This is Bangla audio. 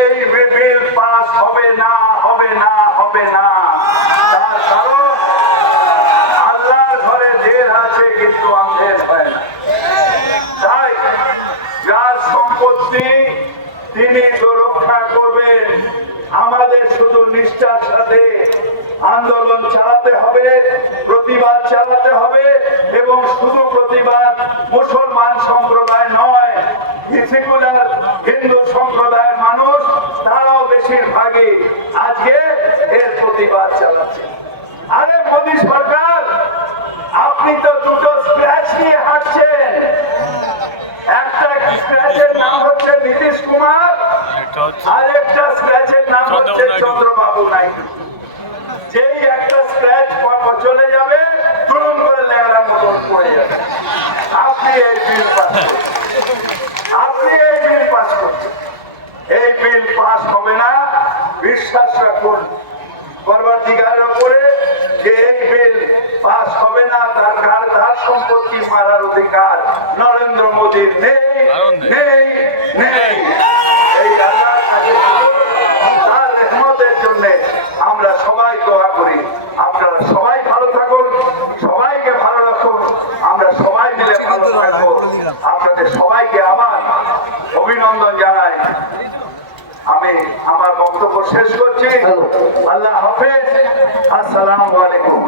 এই বিল পাস হবে না হবে না হবে না। যার সম্পত্তি তিনি তো রক্ষা করবেন, আমাদের শুধু নিষ্ঠার সাথে আন্দোলন চালাতে হবে, প্রতিবাদ চালাতে হবে এবং শুধু প্রতিবাদ মুসলমান সেকুলার হিন্দু সম্প্রদায়ের মানুষ তারাও বেশিরভাগই আজকে এর প্রতিবাদ চালাচ্ছে আরে মোদী সরকার আপনি তো দুটো স্ক্র্যাচ নিয়ে হাঁটছেন। একটা স্ক্র্যাচের নাম হচ্ছে নীতিশ কুমার আর একটা স্ক্র্যাচের নাম হচ্ছে চন্দ্রবাবু নাইডু। যেই একটা স্ক্র্যাচ চলে যাবে করে লেখার মতন পড়ে যাবে। আপনি এই বিল পাস আপনি এই বিল পাস করছেন এই বিল পাস হবে না বিশ্বাস রাখুন। পরবর্তীকারের উপরে যে এই বিল পাস হবে না তার কার তার সম্পত্তি মারার অধিকার নরেন্দ্র মোদীর নেই নেই নেই। এই আল্লাহর কাছে তার রেহমতের জন্য আমরা সবাই দোয়া করি। আপনারা সবাই ভালো থাকুন সবাইকে ভালো রাখুন আমরা সবাই মিলে ভালো থাকব। আপনাদের সবাইকে আমার অভিনন্দন জানাই। আমি আমার বক্তব্য শেষ করছি। আল্লাহ হাফেজ। আসসালাম আলাইকুম।